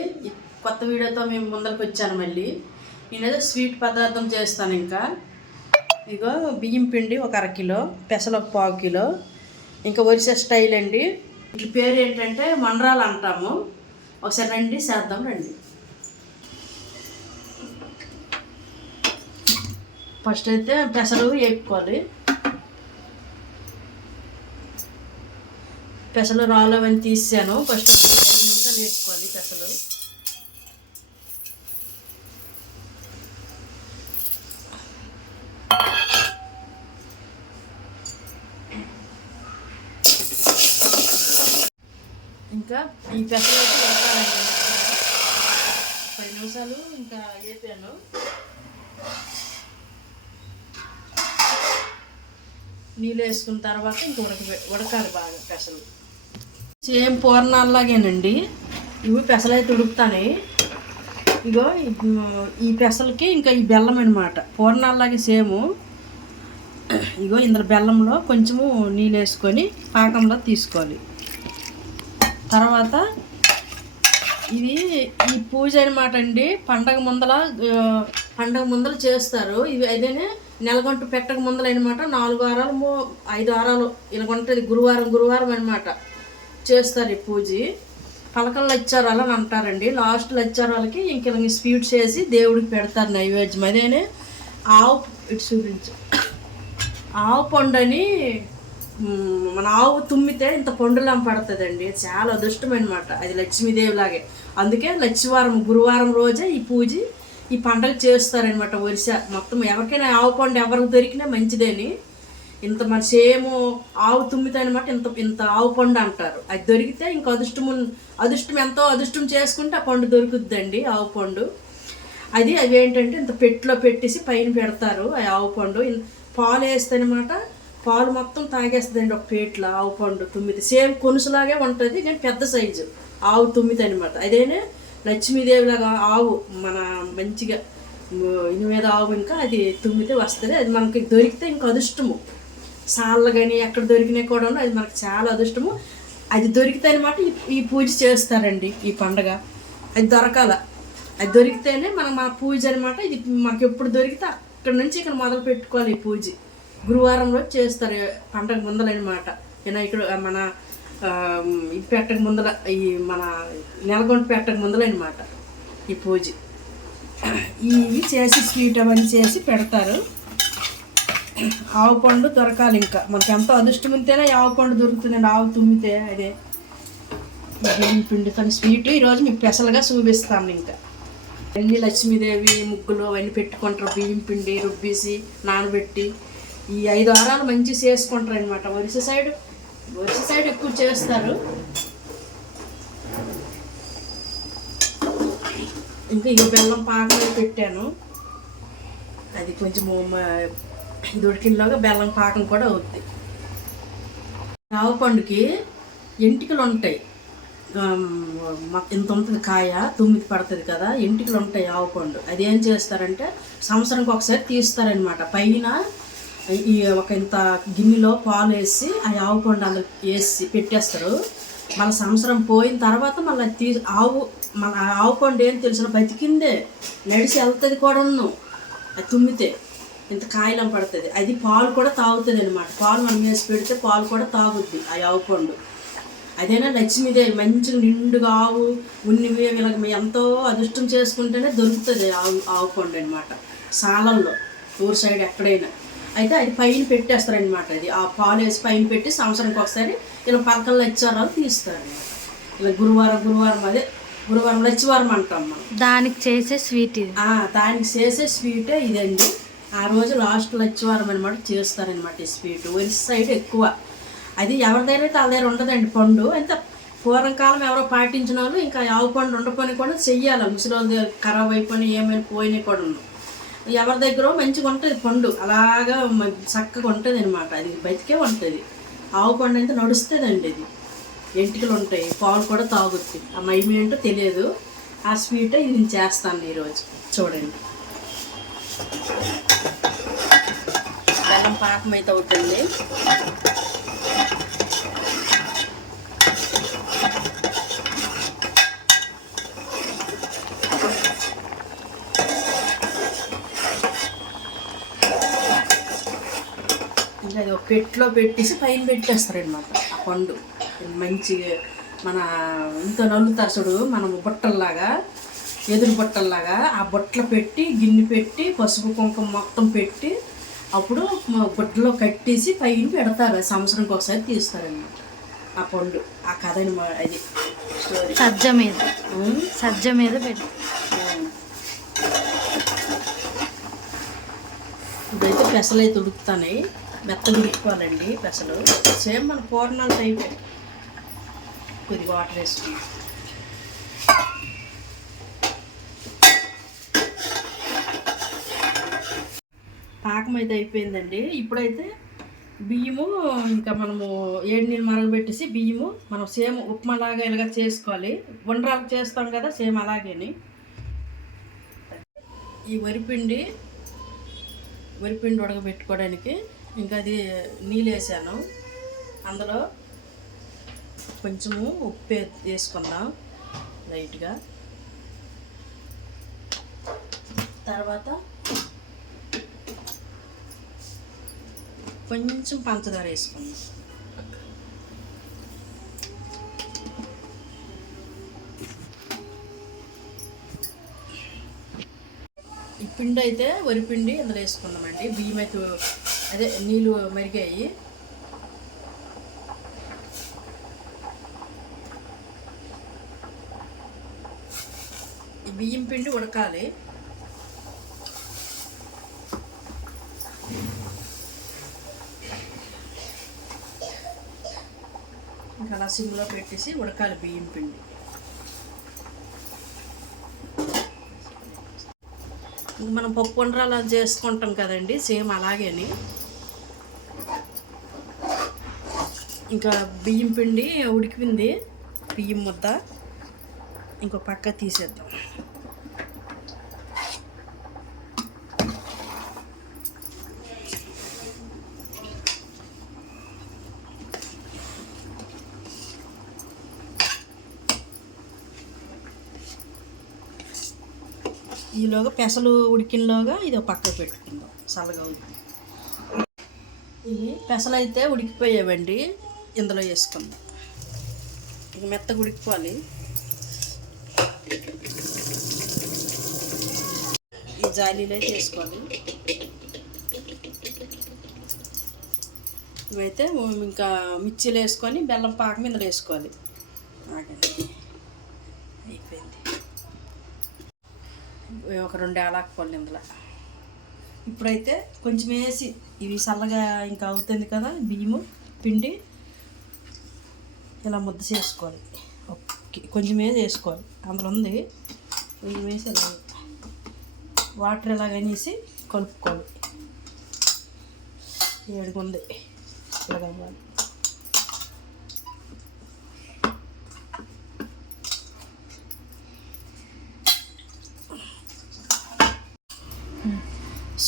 అండి కొత్త వీడియోతో మేము ముందరికి వచ్చాను మళ్ళీ. నేనేదో స్వీట్ పదార్థం చేస్తాను ఇంకా. ఇగో బియ్యం పిండి ఒక అరకిలో పెసలు ఒక పావు కిలో ఇంకా వరిసె స్టైల్ అండి. వీటి పేరు ఏంటంటే మండరాలు అంటాము. ఒకసారి రండి చేద్దాం రండి. ఫస్ట్ అయితే పెసలు వేపుకోవాలి. పెసలు రాళ్ళు అవన్నీ తీసాను ఫస్ట్ ఐదు నిమిషాలు వేసుకోవాలి పెసలు ఇంకా ఈ పెసలు పది నిమిషాలు ఇంకా వేపాను నీళ్ళు వేసుకున్న తర్వాత ఇంక ఉడక ఉడకాలి బాగా పెసలు. సేమ్ పూర్ణాల్లాగేనండి. ఇవి పెసలు అయితే ఉడుకుతాయి ఇగో ఈ పెసలకి ఇంకా ఈ బెల్లం అనమాట పూర్ణాల్లాగే సేము. ఇగో ఇందులో బెల్లంలో కొంచెము నీళ్ళు వేసుకొని పాకంలో తీసుకోవాలి. తర్వాత ఇది ఈ పూజ అనమాట అండి. పండగ ముందల పండగ ముందల చేస్తారు. ఇవి అదేనే నెలగొంట పెట్టక ముందల అనమాట నాలుగు వారాలు ఐదు వారాలు ఇలాగుంటుంది గురువారం గురువారం అనమాట చేస్తారు ఈ పూజ. పలకలు లచ్చారు అలా అని అంటారండి. లాస్ట్ లచ్చారు వాళ్ళకి ఇంక ఇలా స్వీట్స్ దేవుడికి పెడతారు నైవేద్యం. అదేనే ఆవు ఇటు చూపించు. ఆవు పండు మన ఆవు తుమ్మితే ఇంత పండులం పడుతుందండి. చాలా అదృష్టం అనమాట అది లక్ష్మీదేవి లాగే అందుకే లక్ష్మీవారం గురువారం రోజే ఈ పూజ ఈ పండగ చేస్తారనమాట వరిస మొత్తం ఎవరికైనా ఆవు పండు ఎవరికి దొరికినా మంచిదని. ఇంత మన సేమ్ ఆవు తుమ్మితే అనమాట ఇంత ఇంత ఆవు పండు అంటారు. అది దొరికితే ఇంక అదృష్టం అదృష్టం ఎంతో అదృష్టం చేసుకుంటే ఆ పండు దొరుకుద్దండి ఆవు పండు. అది అవి ఏంటంటే ఇంత పెట్టిలో పెట్టేసి పైన పెడతారు ఆ ఆవు పండు. పాలు వేస్తే అనమాట పాలు మొత్తం తాగేస్తుందండి ఒక ప్లేట్లో ఆవు పండు తుమ్మిది సేమ్ కొనుసులాగే ఉంటుంది కానీ పెద్ద సైజు ఆవు తుమ్మిది అనమాట అదేనే లక్ష్మీదేవిలాగా ఆవు మన మంచిగా మ్, ఇని మీద ఆవు ఇంకా అది తుమ్మితే వస్తుంది. అది మనకి దొరికితే ఇంకా అదృష్టము. సాళ్ళ కానీ ఎక్కడ దొరికినా కూడా అది మనకు చాలా అదృష్టము. అది దొరికితే అనమాట ఈ- ఈ పూజ చేస్తారండి ఈ పండగ. అది దొరకాల. అది దొరికితేనే మనం మా పూజ అనమాట ఇది మనకి ఎప్పుడు దొరికితే అక్కడ నుంచి ఇక్కడ మొదలు పెట్టుకోవాలి ఈ పూజ. గురువారం రోజు చేస్తారు పండగ ముందలనమాట వినాయకుడు మన ఇది పెట్టక ముందల ఈ మన నెలకొండ పెట్టక ముందలనమాట ఈ పూజ. ఇవి చేసి స్వీట్ అవన్నీ చేసి పెడతారు. ఆవు పండు దొరకాలి ఇంకా. మనకి ఎంతో అదృష్టం ఉంటేనే ఆవు పండు దొరుకుతుందండి. ఆవు తుమ్మితే అదే. బియ్యం పిండి కానీ స్వీట్ ఈరోజు మీకు స్పెషల్గా చూపిస్తాను ఇంకా. అన్ని లక్ష్మీదేవి ముగ్గులు అవన్నీ పెట్టుకుంటారు. బియ్యం పిండి రుబ్బేసి నానబెట్టి ఈ ఐదు వారాలు మంచి చేసుకుంటారు అనమాట వరుస సైడ్ వరుస సైడ్ ఎక్కువ చేస్తారు. ఇంకా ఈ బెల్లం పాకం పెట్టాను. అది కొంచెం ఇది ఉడికినలోగా బెల్లం పాకం కూడా అవుద్ది. ఆవు పండుకి ఎంటికలు ఉంటాయి ఇంత ఉంటుంది కాయ? తొమ్మిది పడుతుంది కదా ఎంటికలు ఉంటాయి ఆవు పండు అది ఏం చేస్తారంటే సంవత్సరానికి ఒకసారి తీస్తారనమాట. పైన ఈ ఒక ఇంత గిన్నెలో పాలు వేసి ఆ ఆవు పండు అందులో వేసి పెట్టేస్తారు. మళ్ళీ సంవత్సరం పోయిన తర్వాత మళ్ళీ తీ ఆవు మన ఆ ఆవు పండు ఏం తెలిసిన? బతికిందే. నడిచి వెళ్తుంది కూడాను. అది తుమ్మితే. ఇంత కాయలం పడుతుంది. అది పాలు కూడా తాగుతుంది అనమాట పాలు మనం వేసి పెడితే పాలు కూడా తాగుద్ది ఆ ఆవు పండు. అదేనా లక్ష్మీదేవి మంచిగా నిండుగా ఆవు ఉన్నివి వీళ్ళకి ఎంతో అదృష్టం చేసుకుంటేనే దొరుకుతుంది ఆవు ఆవు పండు అనమాట సాలల్లో ఊరు సైడ్ ఎక్కడైనా. అయితే అది పైన పెట్టేస్తారనమాట అది. ఆ పాలు వేసి పైన పెట్టి సంవత్సరానికి ఒకసారి ఇలా పలకలు లచ్చారాలు తీస్తారు ఇలా గురువారం గురువారం అదే గురువారం లచ్చివారం అంటాం మనం. దానికి చేసే స్వీట్ ఇది. దానికి చేసే స్వీటే ఇదండి. ఆ రోజు లాస్ట్ లచ్చివారం అనమాట చేస్తారనమాట ఈ స్వీట్. ఒరిస్సా సైడ్ ఎక్కువ. అది ఎవరి దగ్గర అయితే వాళ్ళ దగ్గర ఉండదండి పండు. అంత పూర్వం కాలం ఎవరో పాటించిన వాళ్ళు ఇంకా ఆవు పండు ఉండపోని కూడా చెయ్యాలి. ముసలి వాళ్ళ దగ్గర ఖరాబ్ అయిపోయి ఏమైనా పోయినాయి కూడా ఎవరి దగ్గర మంచిగా ఉంటుంది పండు. అలాగా చక్కగా ఉంటుంది అనమాట అది బతికే ఉంటుంది. ఆవు పండు అయితే నడుస్తుందండి ఇది ఎంటికలు ఉంటాయి. పాలు కూడా తాగుద్ది. ఆ మైమేంటో ఏంటో తెలియదు. ఆ స్వీట్ ఇది నేను చేస్తాను ఈరోజు. చూడండి. బెల్లం పాకం అయితే అవుతుంది అది ఒక పెట్లో పెట్టేసి పైన పెట్టేస్తారనమాట ఆ పండు. మంచిగా మన ఇంత నల్లుతారు చూడు మనం బుట్టల్లాగా ఎదురు బుట్టల్లాగా ఆ బుట్టలు పెట్టి గిన్నె పెట్టి పసుపు కుంకుమ మొత్తం పెట్టి అప్పుడు మా బుట్టలో కట్టేసి పైన పెడతారు. సంవత్సరంకి ఒకసారి తీస్తారనమాట ఆ పండు ఆ కథ అనమాట అది స్టోరీ. సజ్జ మీద? సజ్జ మీద పెట్టి. ఇప్పుడైతే పెసలు అయితే ఉడుకుతాయి మెత్తగా ఉడుకోవాలండి పెసలు. సేమ్ మన పూర్ణాలు టైపే కొద్దిగా వాటర్ వేసుకుని పాకం అయితే అయిపోయిందండి. ఇప్పుడైతే బియ్యము ఇంకా మనము ఏడు నీళ్ళు మరగబెట్టేసి బియ్యము మనం సేమ్ ఉప్మాలాగా ఇలాగ చేసుకోవాలి. ఉండ్రాలు చేస్తాం కదా సేమ్ అలాగేని. ఈ వరిపిండి వరిపిండి ఉడకబెట్టుకోవడానికి ఇంకా అది నీళ్ళు వేసాను. అందులో కొంచెము ఉప్పు వేసుకుందాం లైట్గా. తర్వాత కొంచెం పంచదార వేసుకుందాం ఈ పిండి అయితే వరిపిండి అందులో వేసుకుందామండి బియ్యం అయితే అదే నీళ్ళు మరిగాయి. బియ్యం పిండి ఉడకాలి. అలా సిమ్లో పెట్టేసి ఉడకాలి బియ్యం పిండి. మనం పప్పు వండరాలు చేసుకుంటాం కదండి సేమ్ అలాగేని. ఇంకా బియ్యం పిండి ఉడికింది బియ్యం ముద్ద. ఇంకో పక్క తీసేద్దాం. ఉడికినలోగా పెసలు ఉడికినలోగా ఇది ఒక పక్కకు పెట్టుకుందాం చల్లగా ఉడికి ఇవి పెసలు అయితే ఉడికిపోయేవండి ఇందులో వేసుకుందాం. ఇక మెత్తగా ఉడికిపోవాలి. ఈ జాలీలో అయితే వేసుకోవాలి. ఇవైతే ఇంకా మిర్చీలు వేసుకొని బెల్లం పాకం ఇందులో వేసుకోవాలి. ఆగండి. ఒక రెండు ఏలాకపోవాలి ఇందులో. ఇప్పుడైతే కొంచెం వేసి ఇవి చల్లగా ఇంకా అవుతుంది కదా బియ్యము పిండి. ఇలా ముద్ద చేసుకోవాలి. ఓకే కొంచెం వేసి వేసుకోవాలి అందులో ఉంది. కొంచెం వేసి ఇలా వాటర్ ఇలాగనేసి కలుపుకోవాలి. ఏడుగుంది. ఇలా కలపాలి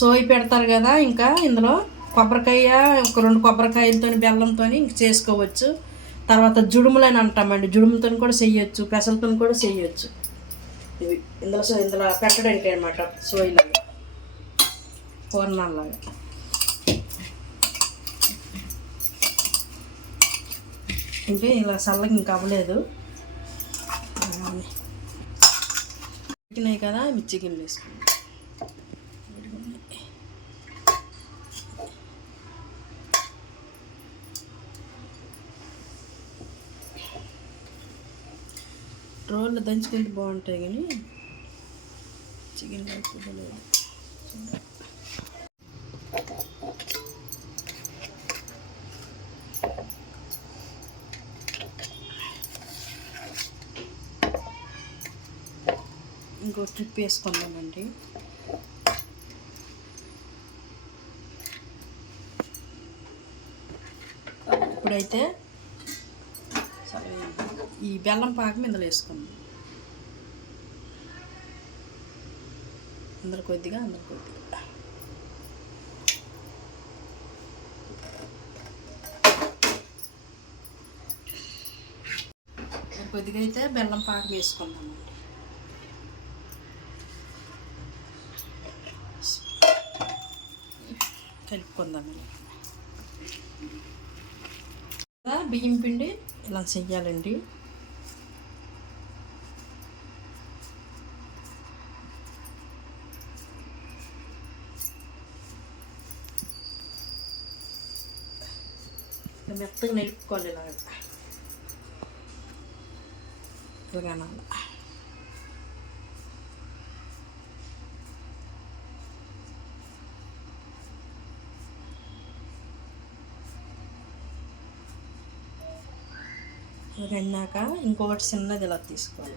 సోయి పెడతారు కదా ఇంకా ఇందులో కొబ్బరికాయ ఒక రెండు కొబ్బరికాయలతో బెల్లంతో ఇంక చేసుకోవచ్చు. తర్వాత జుడుములు అని అంటామండి జుడుములతో కూడా చేయొచ్చు పెసలతో కూడా చేయొచ్చు ఇవి ఇందులో సో ఇందులో పెట్టడానికి అనమాట సోయిలాగా పూర్ణాలాగా ఇంకా ఇలా చల్లగా ఇంకా అవ్వలేదు. ఉడికినాయి కదా మిర్చి గిన్నెలు రోళ్ళు దంచుకుంటే బాగుంటాయి కానీ చికెన్ లేదు. ఇంకో ట్రిప్ వేసుకుందామండి. ఇప్పుడైతే ఈ బెల్లం పాకం ఇందులో వేసుకుందాం. అందరు కొద్దిగా అందరు కొద్దిగా. కొద్దిగా అయితే బెల్లం పాకం వేసుకుందామండి కలుపుకుందాం బియ్యం పిండి ఇలా చెయ్యాలండి ఇలా మెత్తగా నలుపుకోవాలి ఇలాగ ఇలాగ అనాలి రెండాక ఇంకొకటి చిన్నది ఇలా తీసుకోవాలి.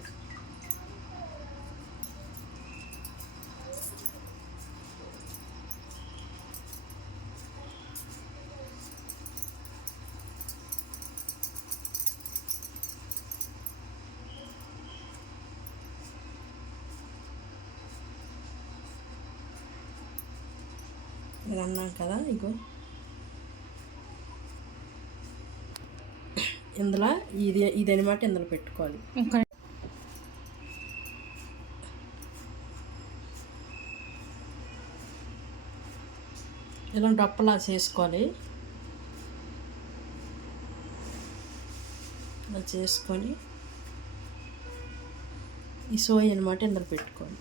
ఇది అన్నాం కదా ఇగో. ఇందులో ఇది ఇది అనమాట ఇందులో పెట్టుకోవాలి. ఇలా డప్పలా చేసుకోవాలి. ఇలా చేసుకొని ఈ సోయి అనమాట ఇందులో పెట్టుకోవాలి.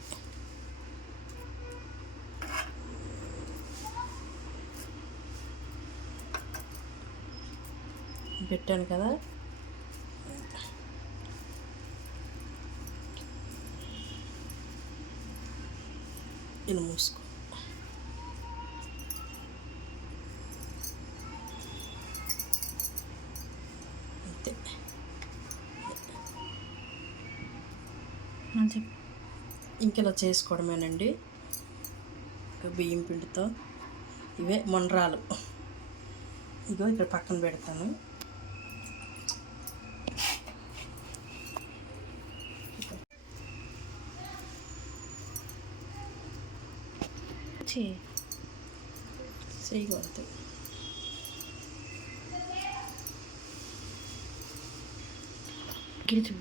పెట్టాను కదా. ఇలా మూసుకో. అంతే. మంచి ఇంక ఇలా చేసుకోవడమేనండి? బియ్యం పిండితో. ఇవే మొనరాలు. ఇగో ఇక్కడ పక్కన పెడతాను. చెయ్యి చేయకూడదు గిరిచు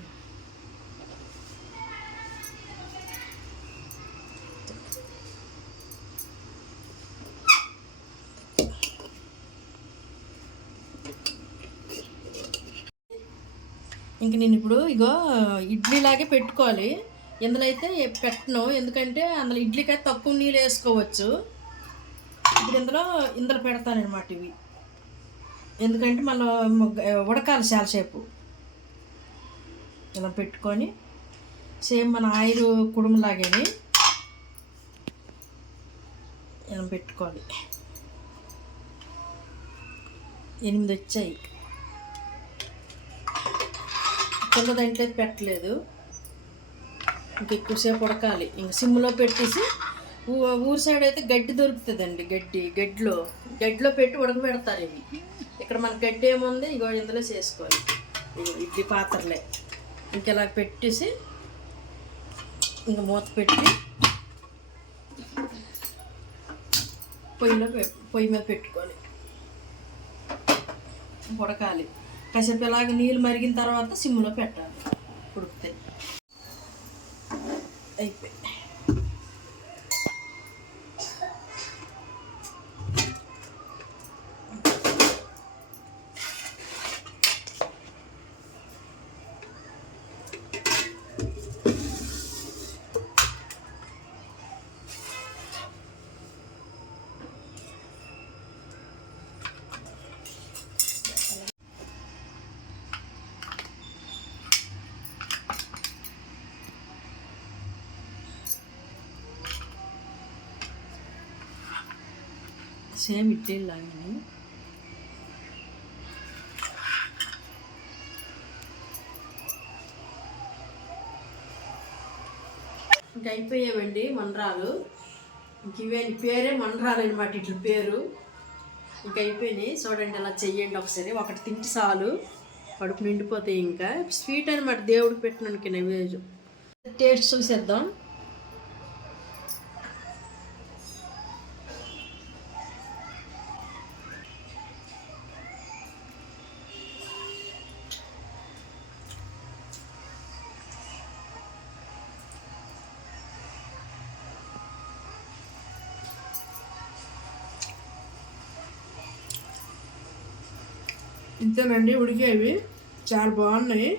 ఇంక నేను ఇప్పుడు ఇగో ఇడ్లీలాగే పెట్టుకోవాలి. ఇందులో అయితే పెట్టను ఎందుకంటే అందులో ఇడ్లీకి అయితే తక్కువ నీళ్ళు వేసుకోవచ్చు. ఇప్పుడు ఇందులో ఇందులో పెడతానమాట ఇవి. ఎందుకంటే మళ్ళీ ఉడకాలి చాలాసేపు ఇలా పెట్టుకొని సేమ్ మన ఆయిల్ కుడుములాగానే ఇలా పెట్టుకోవాలి. ఎనిమిది వచ్చాయి. కింద దాంట్లో అయితే పెట్టలేదు. ఇంక ఎక్కువసేపు ఉడకాలి. ఇంక సిమ్లో పెట్టేసి ఊ- ఊరు సైడ్ అయితే గడ్డి దొరుకుతుందండి గడ్డి గడ్డిలో. గడ్డిలో పెట్టి ఉడకబెడతారు ఇవి. ఇక్కడ మన గడ్డి ఏముంది? ఇగో ఇందులో చేసుకోవాలి. ఇడ్లీ పాత్రలే. ఇంక ఇలా పెట్టేసి ఇంక మూత పెట్టి పొయ్యిలో పొయ్యి మీద పెట్టుకోవాలి ఉడకాలి. కాసేపు ఇలాగ నీళ్ళు మరిగిన తర్వాత సిమ్లో పెట్టాలి. ఉడికితే. అయిపోయి సేమ్ ఇడ్లీ లాగానే. ఇంక అయిపోయావండి మండరాలు. ఇంక ఇవే పేరే మండరాలు అనమాట ఇట్ల పేరు. ఇంక అయిపోయినాయి. చూడండి అలా చెయ్యండి ఒకసారి. ఒకటి తింటే చాలు. కడుపు నిండిపోతాయి ఇంకా. స్వీట్ అనమాట దేవుడు పెట్టినానికి నైవేద్యం. టేస్ట్ చూసేద్దాం. ఇంతేనండి ఉడికేవి చాలా బాగున్నాయి.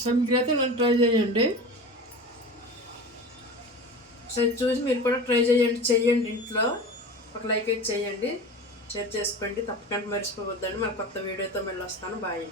సో మీరైతే నేను ట్రై చేయండి. ఒకసారి చూసి మీరు కూడా ట్రై చేయండి చెయ్యండి ఇంట్లో. ఒక లైక్ అయితే చేయండి. షేర్ చేసుకోండి. తప్పకుండా మర్చిపోవద్దండి. మరి కొత్త వీడియోతో మళ్ళీ వస్తాను. బాయ్.